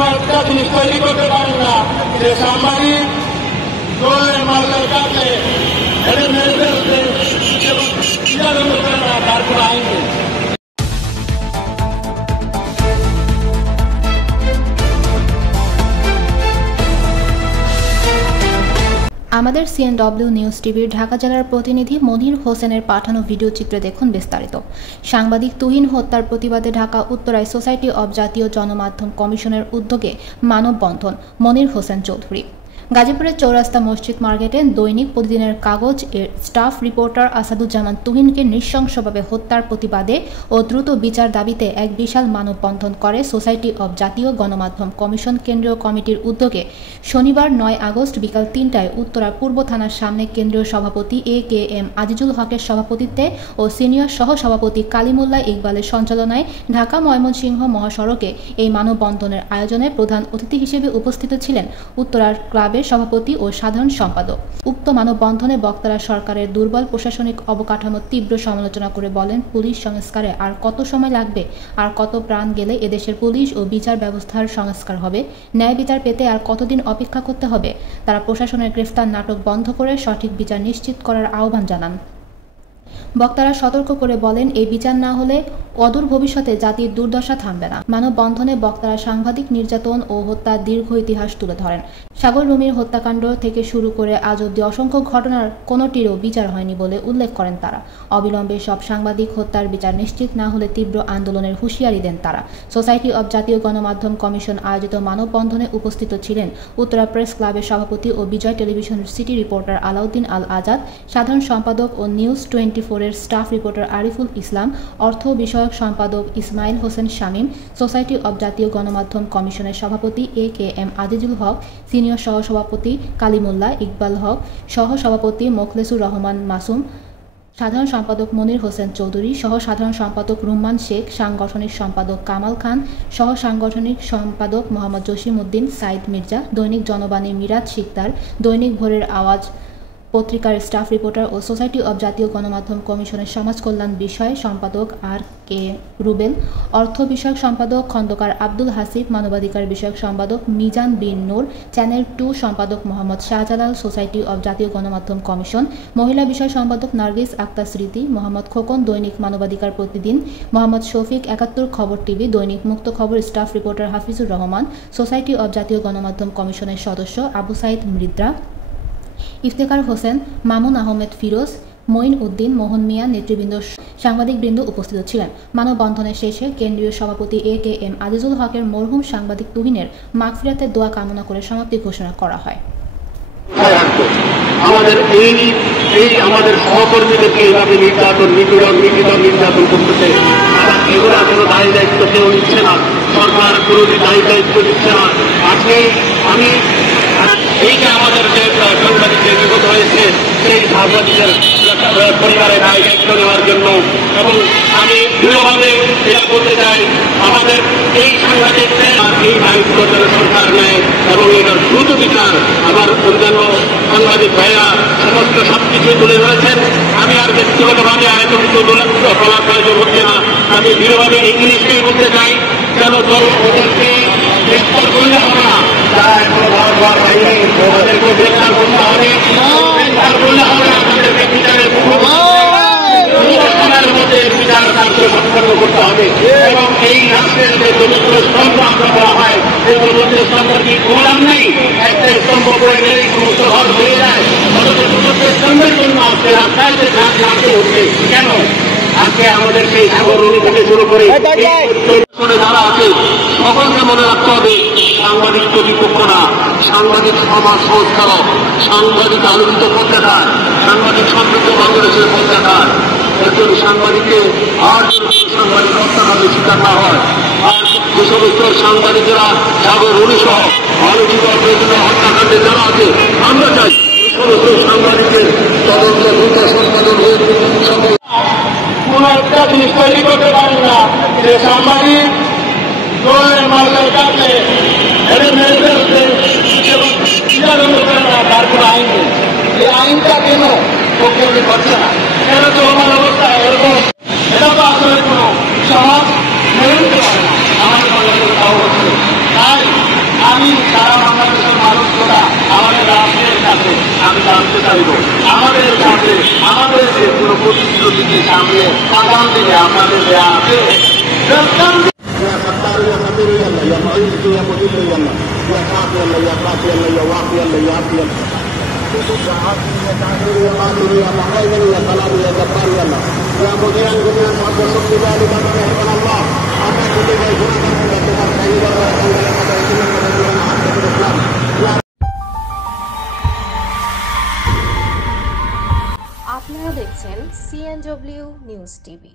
কোনো একটা জিনিস তৈরি করতে পারেন না যে সাংবাদিক দলের মার্কের কাছে এটা মেরে ফেলতে না, তার কোনো আইন নেই। আমাদের CNW নিউজ টিভির ঢাকা জেলার প্রতিনিধি মনির হোসেনের পাঠানো ভিডিও চিত্রে দেখুন বিস্তারিত। সাংবাদিক তুহিন হত্যার প্রতিবাদে ঢাকা উত্তরায় সোসাইটি অব জাতীয় জনমাধ্যম কমিশনের উদ্যোগে মানববন্ধন। মনির হোসেন চৌধুরী। গাজীপুরের চৌরাস্তা মসজিদ মার্কেটে দৈনিক প্রতিদিনের কাগজ এর স্টাফ রিপোর্টার আসাদুজ্জামান তুহিনকে নৃশংসভাবে হত্যার প্রতিবাদে ও দ্রুত বিচার দাবিতে এক বিশাল মানববন্ধন করে সোসাইটি অব জাতীয় গণমাধ্যম কমিশন কেন্দ্রীয় কমিটির উদ্যোগে শনিবার 9 আগস্ট বিকাল 3টায় উত্তরা পূর্ব থানার সামনে কেন্দ্রীয় সভাপতি AKM আজিজুল হকের সভাপতিত্বে ও সিনিয়র সহ সভাপতি কালিমুল্লাহ ইকবালের সঞ্চালনায় ঢাকা ময়মনসিংহ মহাসড়কে এই মানববন্ধনের আয়োজনে প্রধান অতিথি হিসেবে উপস্থিত ছিলেন উত্তরার ক্লাবের সভাপতি ও সাধারণ সম্পাদক। উক্ত মানববন্ধনে বক্তারা সরকারের দুর্বল প্রশাসনিক অবকাঠামোর তীব্র সমালোচনা করে বলেন, পুলিশ সংস্কারে আর কত সময় লাগবে, আর কত প্রাণ গেলে এদেশের পুলিশ ও বিচার ব্যবস্থার সংস্কার হবে, ন্যায় বিচার পেতে আর কতদিন অপেক্ষা করতে হবে। তারা প্রশাসনের গ্রেফতার নাটক বন্ধ করে সঠিক বিচার নিশ্চিত করার আহ্বান জানান। বক্তারা সতর্ক করে বলেন, এই বিচার না হলে অদূর ভবিষ্যতে জাতির দুর্দশা থামবে না। মানববন্ধনে বক্তারা সাংবাদিক নির্যাতন ও হত্যার দীর্ঘ ইতিহাস তুলে ধরেন। সাগর রুমির হত্যাকাণ্ড থেকে শুরু করে আজ অব্দি অসংখ্য ঘটনার কোনোটিরও বিচার হয়নি বলে উল্লেখ করেন তারা। অবিলম্বে সব সাংবাদিক হত্যার বিচার নিশ্চিত না হলে তীব্র আন্দোলনের হুঁশিয়ারি দেন তারা। সোসাইটি অব জাতীয় গণমাধ্যম কমিশন আয়োজিত মানববন্ধনে উপস্থিত ছিলেন উত্তরা প্রেস ক্লাবের সভাপতি ও বিজয় টেলিভিশনের সিটি রিপোর্টার আলাউদ্দিন আল আজাদ, সাধারণ সম্পাদক ও নিউজ 24 এর স্টাফ রিপোর্টার আরিফুল ইসলাম, অর্থ বিষয়ক সম্পাদক ইসমাইল হোসেন শামীম, সোসাইটি অব জাতীয় গণমাধ্যম কমিশনের সভাপতি AKM আজিজুল হক, সিনিয়র সহসভাপতি কালিমুল্লাহ ইকবাল হক, সহ সভাপতি মোখলেসুর রহমান মাসুম, সাধারণ সম্পাদক মনির হোসেন চৌধুরী, সহ সাধারণ সম্পাদক রুম্মান শেখ, সাংগঠনিক সম্পাদক কামাল খান, সহ সাংগঠনিক সম্পাদক মোহাম্মদ জসিম উদ্দিন, সাইদ মির্জা, দৈনিক জনবাণী মিরাজ শিকদার, দৈনিক ভোরের আওয়াজ পত্রিকার স্টাফ রিপোর্টার ও সোসাইটি অব জাতীয় গণমাধ্যম কমিশনের সমাজ কল্যাণ বিষয় সম্পাদক RK রুবেল, অর্থ বিষয়ক সম্পাদক খন্দকার আব্দুল হাসিব, মানবাধিকার বিষয়ক সম্পাদক মিজান বিন নূর, চ্যানেল 2 সম্পাদক মোহাম্মদ শাহজালাল, সোসাইটি অব জাতীয় গণমাধ্যম কমিশন, মহিলা বিষয় সম্পাদক নার্গিস আক্তার স্মৃতি, মোহাম্মদ খোকন, দৈনিক মানবাধিকার প্রতিদিন, মোহাম্মদ শফিক, 71 খবর টিভি, দৈনিক মুক্ত খবর staff reporter Hafizur Rahman, society of জাতীয় গণমাধ্যম কমিশনের সদস্য আবু সাইদ মৃদ্রা, ইফতেখার হোসেন, মামুন আহমেদ ফিরোজ, মঈন উদ্দিন, মোহন মিয়া নেতৃবৃন্দ সাংবাদিকবৃন্দ উপস্থিত ছিলেন। মানববন্ধনের শেষে কেন্দ্রীয় সভাপতি AKM আজিজুল হকের মরহুম সাংবাদিক তুহিনের মাগফিরাতের দোয়া কামনা করে সমাপ্তি ঘোষণা করা হয়। আমাদের আমাদের সহকর্মীদেরকে এইভাবে নির্যাতন করতেছে, এগুলা কোনো দায়ী দায়িত্ব কেউ নিচ্ছে না, সরকার কোনো দায়ী দায়িত্ব নিচ্ছে না। আজকে আমি এই যে আমাদের যে সাংবাদিক যে বিপদ হয়েছে সেই সাংবাদিকের পরিবারের দায়ী দায়িত্ব নেওয়ার জন্য, এবং আমি দৃঢ়ভাবে এটা বলতে চাই, আমাদের এই সাংবাদিকদের এই দায়িত্ব যেন সরকার নেয় এবং এটার দ্রুত বিচার। আমার অন্যান্য সাংবাদিক ভাইরা সমস্ত সবকিছু তুলে ধরেছেন, আমি আর ব্যক্তিগতভাবে আরেকটু প্রভাব প্রয়োজন হচ্ছে না। আমি দৃঢ়ভাবে ইংলিশকেই বলতে চাই, যেন দল ওদেরকে গ্রেফতার করলে হবে না, তারা এখনো ভারত হয়নি, ওদেরকে গ্রেফতার করতে হবে, গ্রেফতার করলে হবে না, তাদেরকে বিচারের মধ্যে বিচার কার্য সম্পন্ন করতে হবে। এবং এই রাষ্ট্রের যে চতুর্থ স্তম্ভ আমরা বলা হয়, এই চতুর্থ স্তম্ভ কি গোলাম নেই, একটা স্তম্ভ করে গেলেই সমস্ত ঘর হয়ে যায়, অথচ চতুর্থ স্তম্ভের জন্য আজকে রাস্তায় যে ঘাট লাগতে হচ্ছে কেন? আজকে আমাদের সেই সাগরণী থেকে শুরু করে যারা আছে সকলকে মনে রাখতে হবে, সাংবাদিক প্রতিপক্ষ না, সাংবাদিক সমাজ সংস্কারক, সাংবাদিক আলোকিত পত্রিকার, সাংবাদিক সমৃদ্ধ বাংলাদেশের পত্রিকার। একজন সাংবাদিককে আর সাংবাদিক হত্যাকাণ্ডে শিকার না হয়, আর যে সমস্ত সাংবাদিকেরা সাগর সহ আলোচিত বিভিন্ন হত্যাকাণ্ডে যারা আছে, আমরা চাই সমস্ত সাংবাদিকের তদন্ত দ্রুত সম্পাদন হোক। কোন একটা জিনিস তৈরি করতে পারেন না যে সাংবাদিক দলের মার্কের কাছে এটা মেরে ফেলতে না, তার কোনো আইন নেই। এই আইনটা কেন পক্ষে করছে না, কেন চলমান অবস্থা এরকম? এটা তো আসলে কোনো সমাজ মেনে নিতে পারে না, আমাদের তাও হচ্ছে। তাই বিস্তারিত আমাদের সামনে আমাদের যে কোনো প্রতিশ্রুতিকে সামনে আগাম দিনে আপনাদের দেওয়া আছে। يا ستار يا ستير يلا يا معيد يا مجيد يلا يا كافي يلا يا كافي يلا يا واقي يلا يا عافي يلا يا عافي يا تعبير يا قادر يا محيمن يا سلام يا جبار يلا يا مدير جميع مقدسك بذلك ربنا الله أما كل ما يكون من الله سيدا আপনারা দেখছেন CNW নিউজ টিভি।